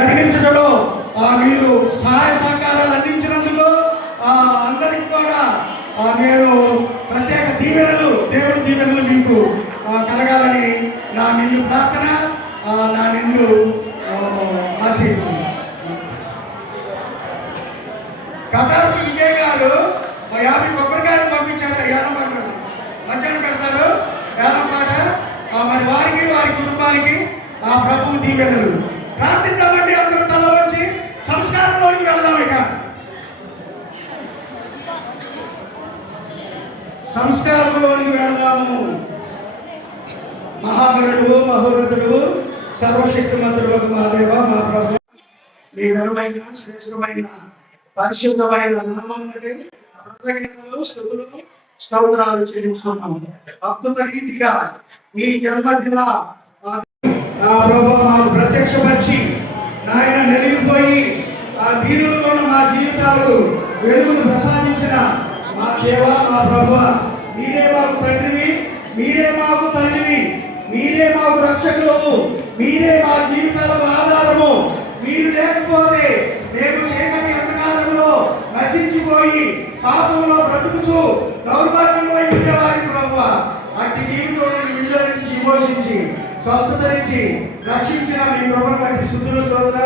జరిగించడంలో మీరు సహాయ సహకారాలు అందించినందుకు అందరికి కూడా నేను ప్రత్యేక దీవెనలు, దేవుడి దీవెనలు మీకు కలగాలని నా నిండు ప్రార్థన, నా నిండు ఆశయం. కటార్పు విజయ్ గారు 50 కొబ్బరికాయలు పంపించారు. యానం పాట మధ్యాహ్నం పెడతారు. యానం పాట మరి వారికి వారి కుటుంబానికి ప్రభువు దీవెనలు. ప్రార్థిద్దామండి. అందరూ తల వచ్చి సంస్కారంలోనికి వెళదాం. ఇక సంస్కారంలోనికి వెళదాము. మహాగరుడు, మహోన్నతుడు, సర్వశక్తిమంతుడు మా దేవ, మా ప్రభు, మీ ఘనమైన శ్రేష్టమైన పరిశుద్ధమైన నామమునకు కృతజ్ఞతలు, స్తుతులు, స్తోత్రాలు చెల్లిస్తున్నాము. అద్భుత రీతిగా మీ జన్మదిన ప్రభు మాకు ప్రత్యక్షపరిచి నాయన నెలిగిపోయి దీనుల్లో ఉన్న మా జీవితాలకు వెలుగును ప్రసాదించిన మా దేవ, మా ప్రభు, మీరే మాకు తండ్రివి, మీరే మాకు తల్లివి, మీరే మాకు రక్షకులు, మీరే మా జీవితాలకు ఆధారము. మీరు లేకపోతే మేము చీకటి అంధకారంలో నశించిపోయి పాపంలో బ్రతుకుచు దౌర్భాగ్యంలో ఉండేవారి ప్రభువా, అట్టి జీవితంలో విడుదల నుంచి విమోచించి స్వస్థత నుంచి రక్షించిన మీ ప్రభుని బట్టి స్తుతులు, స్తోత్రాలు.